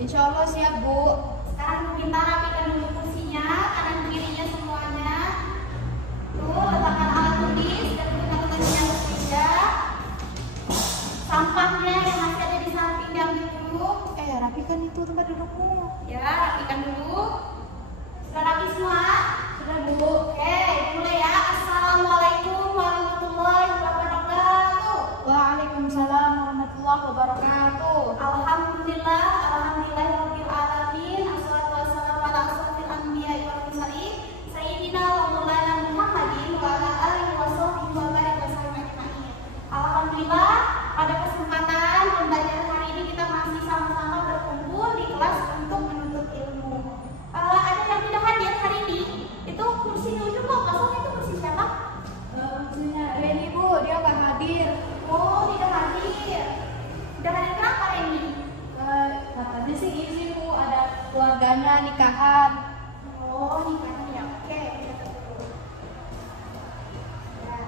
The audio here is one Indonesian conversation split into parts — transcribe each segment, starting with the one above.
Insya Allah siap, Bu. Sekarang minta rapikan dulu kursinya, kanan kirinya semuanya. Tuh, letakkan alat tulis dan berikan letaknya berbeda. Sampahnya yang masih ada di samping diambil dulu. Rapikan itu tempat dudukmu. Ya, rapikan dulu. Sudah rapi semua? Sudah, Bu. Oke, mulai ya. Assalamualaikum warahmatullahi wabarakatuh. Waalaikumsalam warahmatullahi wabarakatuh. Alhamdulillah, alhamdulillahirabbil alamin. Assalatu wassalamu ala asrofil anbiya'i wal mursalin sayyidina wa maulana Muhammadin wa ala alihi washabbihi wa barik wasallam ajmain. Alhamdulillah, pada kesempatan pembelajaran hari ini kita masih sama-sama berkumpul di kelas untuk menuntut ilmu. Ada yang tidak hadir hari ini, itu kursi ujung kok kosong, itu kursi siapa? Kursinya Reni, Bu. Dia nggak hadir. Oh, tidak hadir. Tidak hadir kenapa ini? Katanya sih izin, Bu. Ada keluarganya nikahan. Oh, nikahnya ya. Oke. Ya.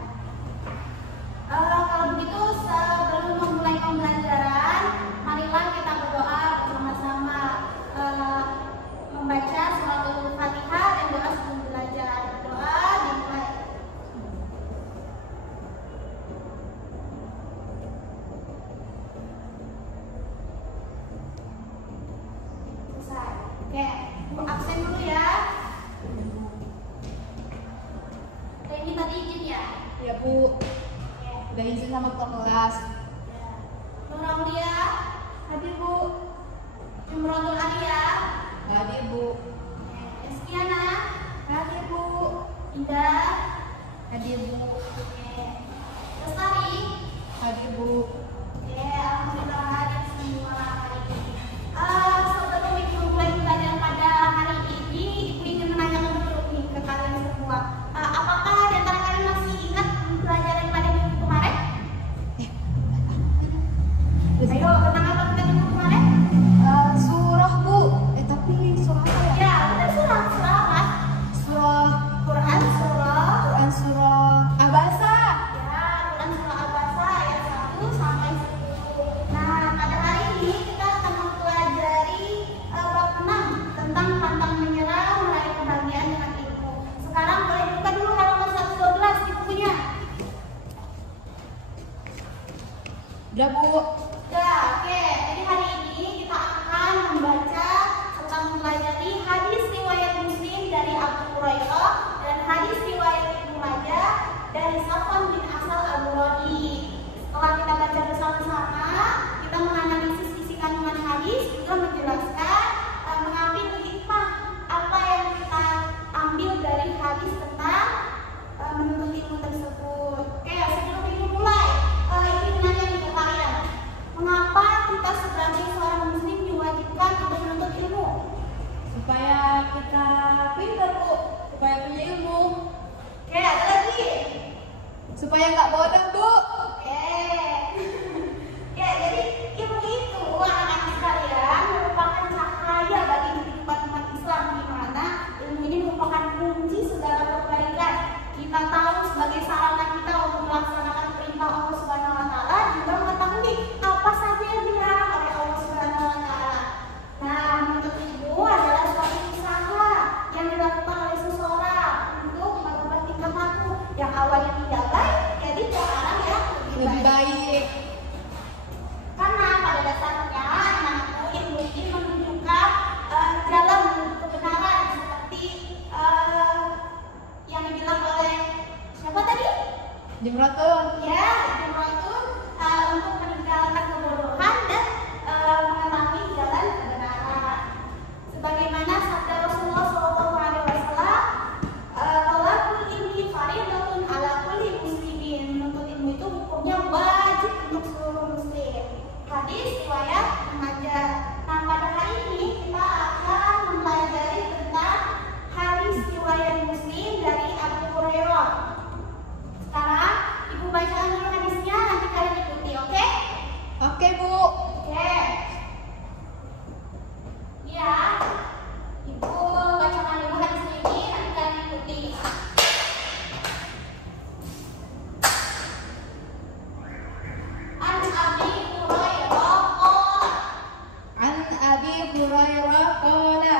Kalau begitu sebelum memulai pembelajaran, marilah kita berdoa bersama-sama, membaca suratul Fatihah dan doa sebelum belajar. Doa dimulai. Selesai. Oke, Bu absen dulu ya. Ini tadi izin ya? Ya, Bu. Oke. Udah izin sama ketua kelas. Nur Aulia, Hadir, Bu. Imronul Alia, Hadir, Bu. Eskiana, Hadir, Bu. Indah, Hadir, Bu. Lestari. Hadir, Bu. Alhamdulillah hadir semua hari ini. Sebelum Ibu mulai pembelajaran pada hari ini, Ibu ingin menanyakan dulu nih ke kalian semua. Apakah di antara kalian masih ingat pembelajaran pada minggu kemarin? Ayo, tentang apa kita minggu kemarin? Surah, Bu. Tapi surah apa ya? Ya, benar surah apa? Surah Quran surah. Abasa. Ya, Quran surah Al-Baqarah ayat 1 sampai bacakan dulu hadisnya, nanti kalian ikuti, oke? Oke, Bu. Oke. Ya, Ibu bacakan dulu hadisnya ini, nanti kalian ikuti. An Abi Hurairah qala. An Abi Hurairah qala.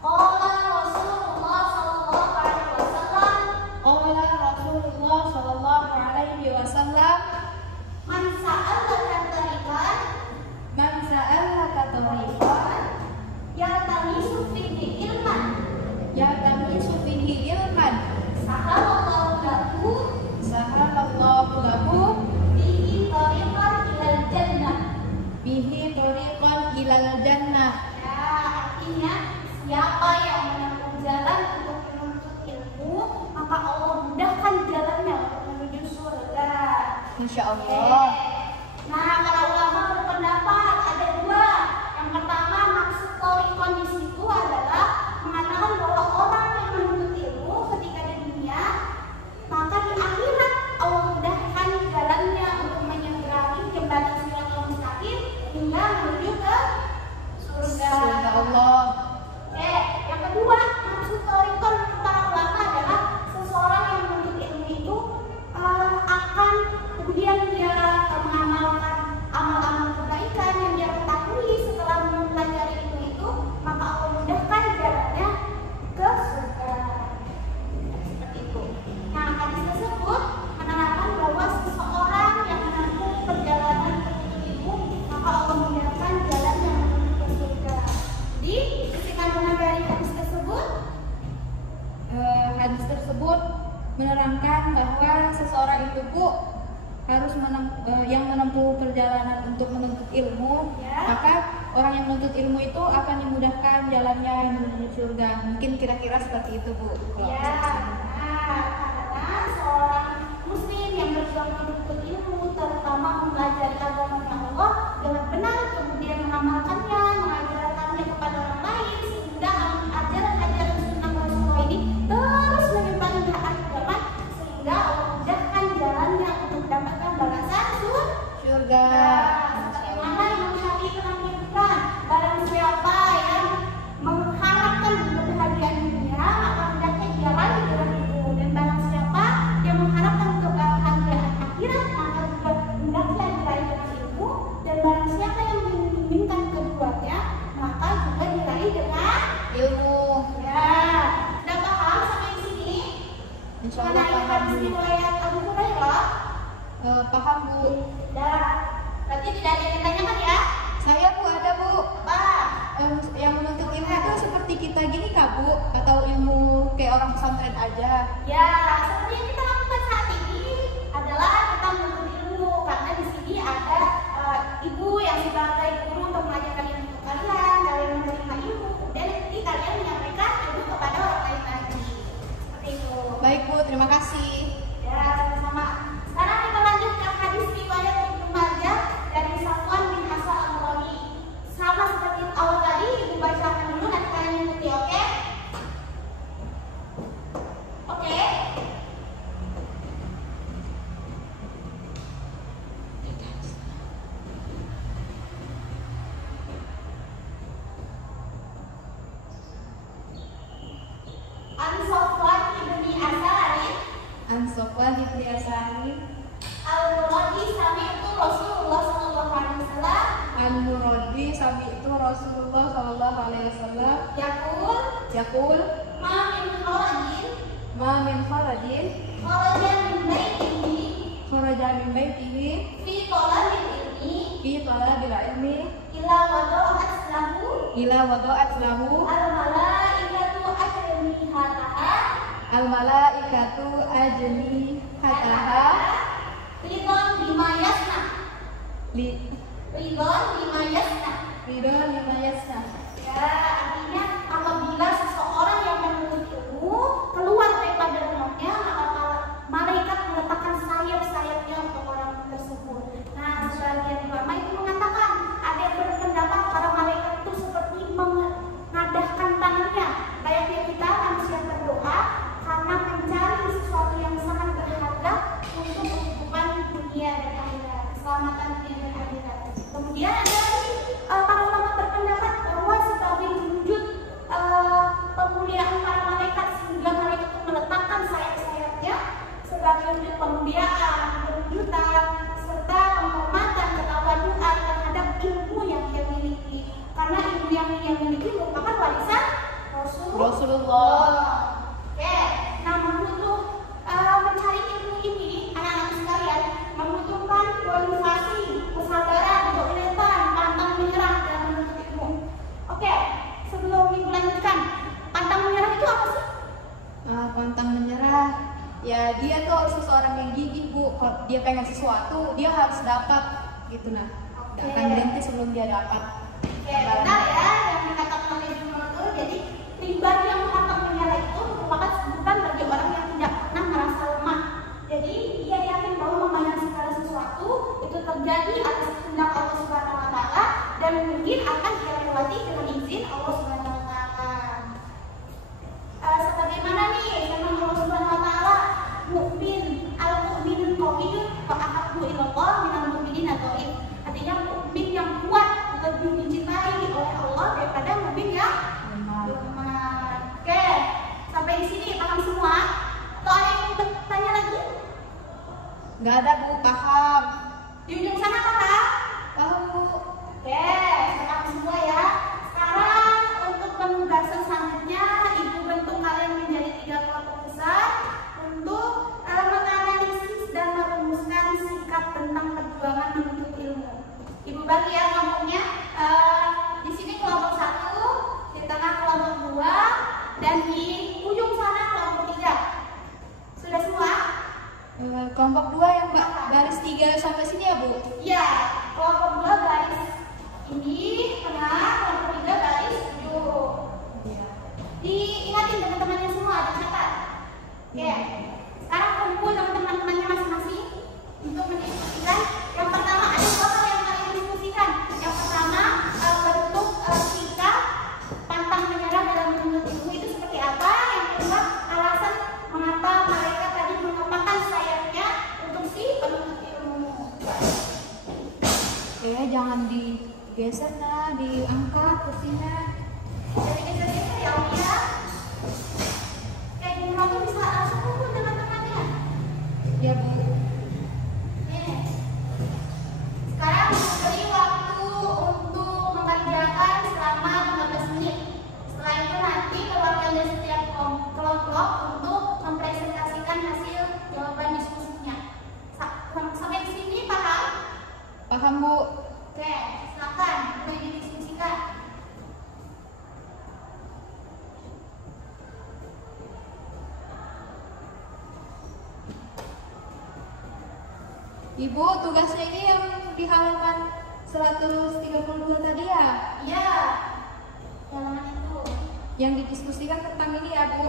Qala Rasulullah sallallahu alaihi wasallam. Qala Rasulullah sallallahu alaihi wasallam. Man sa'alaka tariqan. Man sa'alaka tariqan Yaltamisu fihi ilman. yaltamisu fihi ilman Sahalallahu lahu sahalallahu lahu bihi tariqan ilal jannah. bihi tariqan ilal jannah. Ya, artinya siapa yang menempuh jalan untuk menuntut ilmu, maka Allah mudahkan jalannya untuk menuju surga. Insya Allah. Nah, para ulama berpendapat ada dua. Yang pertama, maksud tariqan di situ adalah mengatakan bahwa orang yang menuntut ilmu ketika di dunia, maka di akhirat Allah mudahkan jalannya untuk menyeberangi jembatan Siratal Mustaqim hingga menuju ke surga. Surga Allah. Oke, yang kedua, maksud tariqan para ulama adalah seseorang yang menuntut ilmu itu akan kemudian dia mengamalkan amal-amal kebaikan yang dia ketahui setelah mempelajari ilmu itu, maka Allah mudahkan jalannya ke surga. Seperti itu. Nah, hadis tersebut menerangkan bahwa seseorang yang menempuh perjalanan menuntut ilmu, maka Allah mudahkan jalannya menuju ke surga. Jadi, ketika dari hadis tersebut, Hadis tersebut menerangkan bahwa seseorang itu, Bu, harus yang menempuh perjalanan untuk menuntut ilmu, Ya. maka orang yang menuntut ilmu itu akan dimudahkan jalannya menuju surga. Mungkin kira-kira seperti itu, Bu. Kalau ya, karena seorang muslim yang berjuang menuntut ilmu, terutama mempelajari agama Allah dengan benar, kemudian mengamalkannya, mengajarkannya kepada orang lain, sehingga ajaran-ajaran sunnah Rasulullah ini terus menyebar hingga akhir zaman, sehingga Allah mudahkan jalannya untuk mendapatkan balasan surga. Sebagaimana Imam Syafi'i pernah menyebutkan, barang siapa yang mengharapkan kebahagiaan dunia, maka hendaknya dia raih dengan ilmu, dan barang siapa yang mengharapkan kebahagiaan akhirat, maka juga hendaknya diraih dengan ilmu, dan barang siapa yang menginginkan keduanya, maka juga diraih dengan Ilmu. ya. Sudah paham sampai sini? Insya Allah Mengenai paham, hadis Bu. riwayat Abu Hurairah. Paham, Bu. Dah. Berarti tidak ada yang ditanyakan ya? Saya, Bu, ada, Bu. Apa? Yang menuntut ilmu itu seperti kita gini, Kak, Bu? Atau ilmu kayak orang pesantren aja? Ya, seperti yang kita lakukan saat ini adalah kita menuntut ilmu, karena di sini ada ibu yang sebagai guru untuk mengajarkan ilmu ke kalian, kalian menerima ilmu, dan nanti kalian menyampaikan ilmu kepada orang lain lagi. Seperti itu. Baik, Bu. Terima kasih. Ya, sama-sama. Sekarang kita lanjut ke hadis riwayat Ibnu Majah dari Safwan bin Hasan Al-Muradi. Sama seperti awal tadi, ibu bacakan dulu, nanti kalian ikuti, oke? Oke. An Safwan ibni Asari An Sofwan ibni Asari Al-Muradi sami itu Rasulullah sallallahu alaihi wasallam Al-Muradi sami itu Rasulullah sallallahu alaihi wasallam yaqul yaqul ma min kharajin ma min kharaja min baitihi kharaja min baitihi fi talabil ilmi fi talabil ilmi ila wada'at lahu ila wada'at lahu al malaikatu al-malaikatu ridon bima yasna ridon lima yasna. ya, artinya apabila seseorang yang menuntut ilmu keluar daripada rumahnya, maka malaikat meletakkan sayap-sayapnya untuk orang tersebut. Nah, sebagian ulama itu mengatakan, ada yang berpendapat para malaikat itu seperti mengadahkan tangannya, layaknya kita manusia berdoa karena mencari sesuatu yang sangat berharga untuk kehidupan yang ia miliki merupakan warisan Rasulullah. Oke, nah untuk mencari ilmu ini, anak-anak sekalian, membutuhkan motivasi, kesabaran, kegiatan, pantang menyerah dalam menuntut ilmu. Oke, sebelum ibu lanjutkan, pantang menyerah itu apa sih? Pantang menyerah, ya dia tuh harus seseorang yang gigih Bu. Kalau dia pengen sesuatu, dia harus dapat gitu nah. Nggak akan berhenti sebelum dia dapat. Oke, benar ya yang dikatakan oleh Ibu Nurul. Jadi pribadi yang pantang menyerah itu merupakan sebutan bagi orang yang tidak pernah merasa lemah. Jadi ia yakin bahwa memandang segala sesuatu itu terjadi atas kehendak Allah Subhanahu Wa Taala dan mungkin akan dia lewati dengan izin Allah Subhanahu Wa Taala. Sebagaimana nih firman Allah Subhanahu Wa Taala, mukmin al-mukminun qawiyyun wa ahabbu ilallah minal mukminin adzaif. Artinya mukmin yang kuat lebih dicintai oleh Allah daripada mukmin yang lemah. Oke, sampai di sini paham semua? Atau ada yang mau tanya lagi? Nggak ada Bu, paham. Di ujung sana paham? Paham Bu. Oke, paham semua ya. Sekarang untuk penugasan selanjutnya, Ibu bentuk kalian menjadi 3 kelompok besar untuk menganalisis dan merumuskan sikap tentang perjuangan menuntut ilmu. Ibu bagi ya kelompoknya. Di sini kelompok 1, di tengah kelompok 2, dan di ujung sana kelompok 3. Sudah semua? Kelompok 2 yang garis 3 sampai sini ya Bu? Iya, kelompok 2 garis ini tengah, kelompok 3 garis 7. Iya. Diingatin teman-temannya semua, dicatat. Oke, sekarang kumpul dengan teman-temannya masing-masing untuk mendiskusikan. Yang pertama, ada 2 hal yang kalian diskusikan. Yang pertama, bentuk sikap pantang menyerah dalam menuntut ilmu itu seperti apa. Yang kedua, alasan mengapa mereka tadi mengepakkan sayapnya untuk si penuntut ilmu. Jangan digeser nah, diangkat kursinya. Jadi geser-geser ya Om ya. Ibu Nurul bisa langsung kumpul dengan temannya. Ya Bu. Sekarang beri waktu untuk mengerjakan selama 15 menit. Setelah itu nanti perwakilan dari setiap kelompok untuk mempresentasikan hasil jawaban diskusinya. Sampai di sini paham? Paham Bu. Oke, silakan boleh didiskusikan. Ibu, tugasnya ini yang di halaman 132 tadi ya? Iya, halaman itu. Yang didiskusikan tentang ini ya Bu?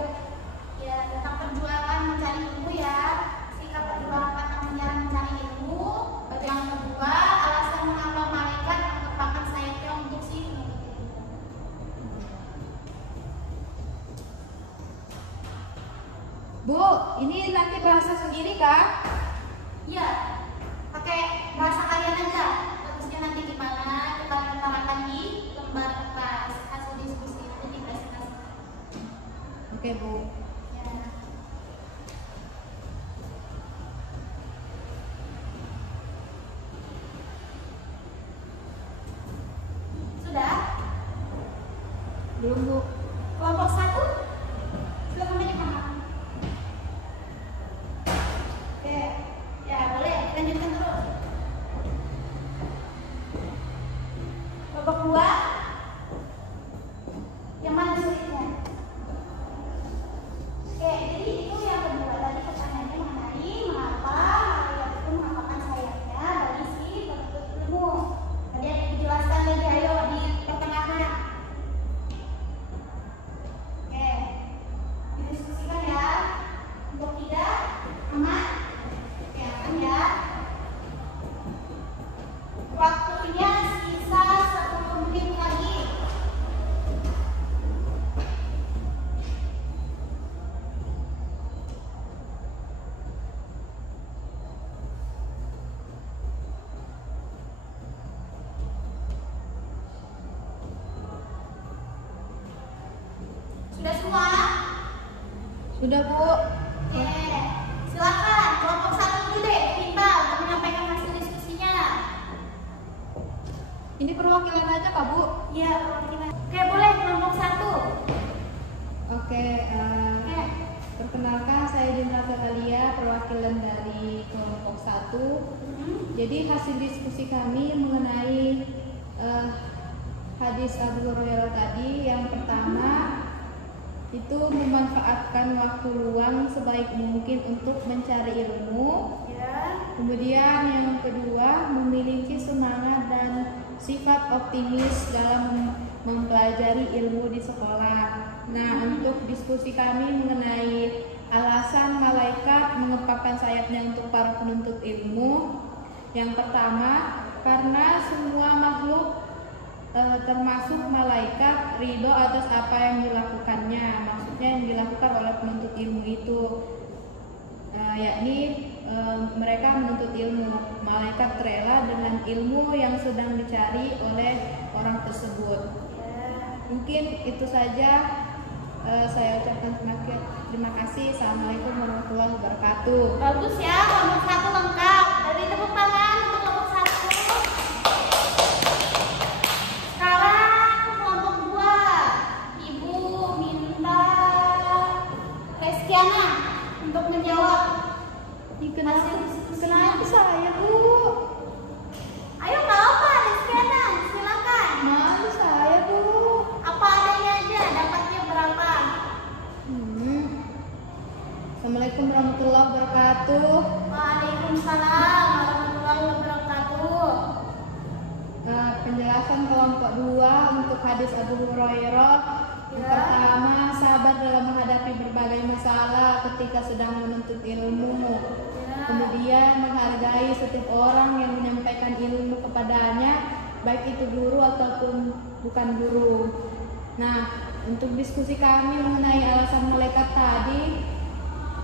Ya, tentang perjuangan mencari ilmu ya. Sikap perjuangan pantang menyerah mencari ilmu. Yang kedua, alasan mengapa malaikat mengepakkan sayapnya untuk si penuntut ilmu. Bu, ini nanti bahasa sendiri kah? Iya, pakai bahasa kalian aja. Terusnya nanti gimana? Kita utarakan di lembar kertas hasil diskusi itu di presentasi. Oke Bu. Ya. Sudah? Belum Bu. Kelompok 1 sudah sampai di mana? Oke, ya boleh lanjutkan terus. Kelompok 2 yang mana sulitnya? Oke, jadi itu yang kedua tadi pertanyaannya mengenai mengapa malaikat itu mengepakkan sayapnya bagi si penuntut ilmu. Tadi ada dijelaskan lagi, ayo di pertengahan. Oke, didiskusikan ya. Untuk tidak aman, oke aman ya. Waktunya sisa 10 menit lagi. Sudah semua? Sudah Bu. Oke, silakan kelompok 1 dulu deh, minta untuk menyampaikan hasil diskusinya. Ini perwakilan aja Kak Bu? Iya, perwakilan. Oke, boleh kelompok 1. Oke, perkenalkan saya Dinda Fatalia, perwakilan dari kelompok 1. Jadi hasil diskusi kami mengenai hadis Abu Hurairah tadi, yang pertama itu memanfaatkan waktu luang sebaik mungkin untuk mencari ilmu. Ya. Kemudian yang kedua, memiliki semangat dan sifat optimis dalam mempelajari ilmu di sekolah. Nah, untuk diskusi kami mengenai alasan malaikat mengepakkan sayapnya untuk para penuntut ilmu. Yang pertama, karena semua makhluk termasuk malaikat ridho atas apa yang dilakukannya. Maksudnya yang dilakukan oleh penuntut ilmu itu, yakni mereka menuntut ilmu. Malaikat rela dengan ilmu yang sedang dicari oleh orang tersebut. Mungkin itu saja, saya ucapkan terima kasih. Assalamualaikum warahmatullahi wabarakatuh. Bagus ya, kelompok 1 lengkap. Dari tepuk tangan untuk kelompok 1. Sekarang kelompok 2. Ibu minta Reskiana untuk menjawab. Kenapa saya, Bu? Ayo, nggak apa, Reskiana, silakan. Malu saya, Bu. Apa adanya aja, dapatnya berapa? Assalamualaikum warahmatullahi wabarakatuh. Waalaikumsalam warahmatullahi wabarakatuh. Penjelasan kelompok 2 untuk hadis Abu Hurairah. Yang pertama, sabar dalam menghadapi berbagai masalah ketika sedang menuntut ilmu. Kemudian menghargai setiap orang yang menyampaikan ilmu kepadanya, baik itu guru ataupun bukan guru. Nah, untuk diskusi kami mengenai alasan malaikat tadi,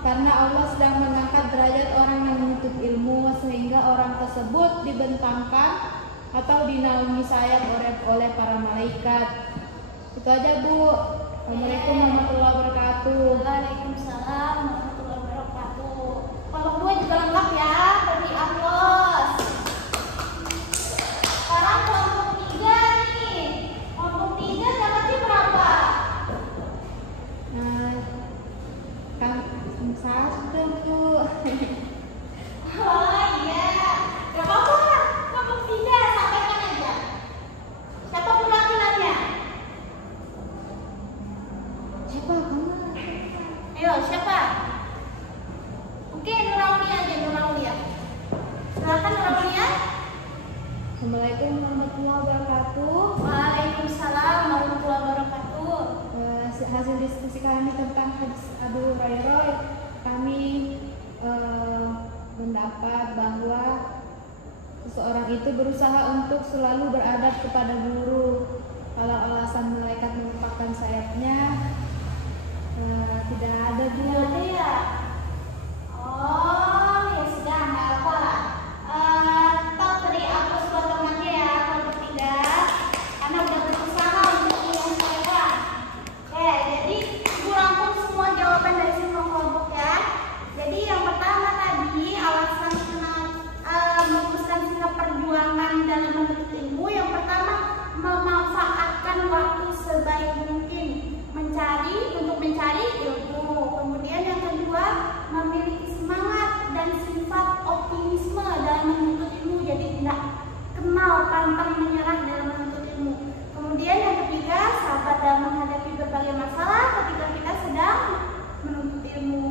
karena Allah sedang mengangkat derajat orang yang menuntut ilmu, sehingga orang tersebut dibentangkan atau dinaungi sayap oleh para malaikat. Itu aja, Bu. Assalamualaikum warahmatullahi wabarakatuh. Waalaikumsalam warahmatullahi wabarakatuh. Kelompok 2 juga lengkap ya, beri aplaus. Sekarang kelompok 3 nih. Kelompok 3 dapatnya berapa? Kang satu, Bu. Oh iya, gak apa-apa. Kelompok 3 sampaikan aja. Siapa perwakilannya? Siapa kamu? Ayo, siapa? Oke, Nuraulia aja, Nuraulia. Silakan Nuraulia. Assalamualaikum warahmatullahi wabarakatuh. Waalaikumsalam warahmatullahi wabarakatuh. Hasil diskusi kami tentang hadis Abu Hurairah, kami mendapat bahwa seseorang itu berusaha untuk selalu beradab kepada guru. Kalau alasan malaikat mengepakkan sayapnya, tidak ada dia. Ya. Oh, ya sudah, nggak apa lah. Tetap beri aplaus buat temannya ya, kelompok 3, karena udah berusaha untuk menyelesaikan. Oke, jadi ibu rangkum semua jawaban dari semua kelompok ya. Jadi yang pertama tadi, alasan memutuskan sikap perjuangan dalam menuntut ilmu. Yang pertama, memanfaatkan waktu sebaik mungkin untuk mencari ilmu. Kemudian yang kedua, memiliki semangat dan sifat optimisme dalam menuntut ilmu, jadi tidak kenal pantang menyerah dalam menuntut ilmu. Kemudian yang ketiga, sabar dalam menghadapi berbagai masalah ketika kita sedang menuntut ilmu.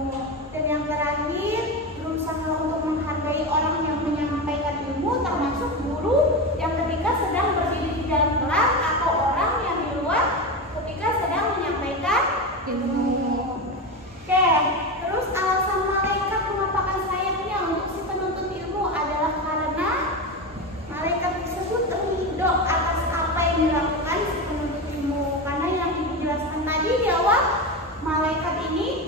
Dan yang terakhir, berusaha untuk menghargai orang yang menyampaikan ilmu, termasuk guru yang ketika sedang berdiri di dalam kelas atau orang yang di luar ketika sedang menyampaikan ilmu. Oke, terus alasan malaikat mengepakkan sayapnya untuk si penuntut ilmu adalah karena malaikat tersebut ridho atas apa yang dilakukan si penuntut ilmu. Karena yang ibu jelaskan tadi di awal, malaikat ini